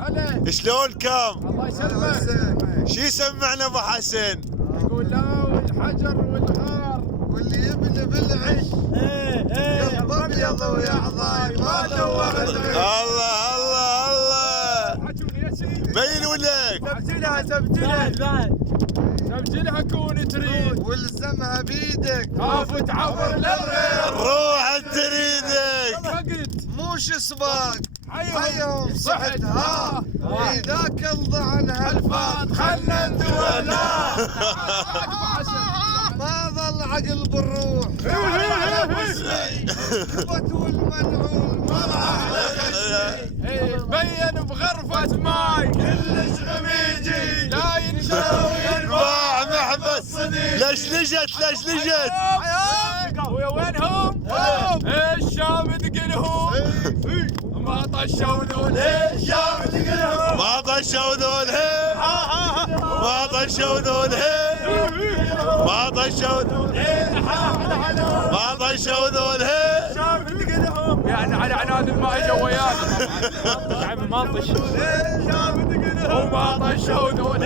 هلا شلونكم؟ الله يسلمك. شي يسمعنا ابو حسن؟ يقول لا والحجر والغار واللي يبني بالعش يض ابيض ويا عضاي ما دوخ الله الله الله حجوني يا سيدي. بين ولك سجلها كون تريد والزمها بيدك خاف تعور للغير. روح تريدك وقت موش سباق حيهم صحت ها اذاك الضعن هالفات خلنا ندولها. ما ظل عقل بالروح كبت والمنعول ما بين بغرفة ماي كلش غميجي لا ينشاوي باع محبس لجلجت وينهم؟ الشام تقلهم ما طشوا ذول الشام تقلهم ما طشوا ذول ما طشوا ذول ما طشوا ذول ما طشوا ذول يعني على عناد الماء جو ويانا عم منطش وما طشوا ذول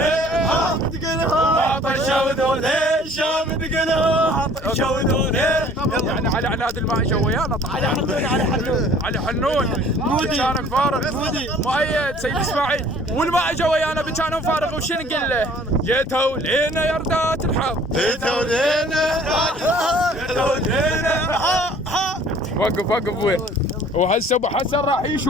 ما طشوا ذول الشام تقلهم طشوا ذول يعني على عناد الماء جو ويانا على حنون مودي كانك فارغ مؤيد سيد اسماعيل والماء جو ويانا بكانهم فارغ وش نقول له؟ جيتوا لينا يا ردات الحب جيتوا لينا وقف ابوي وهسه ابو حسن راح يشوف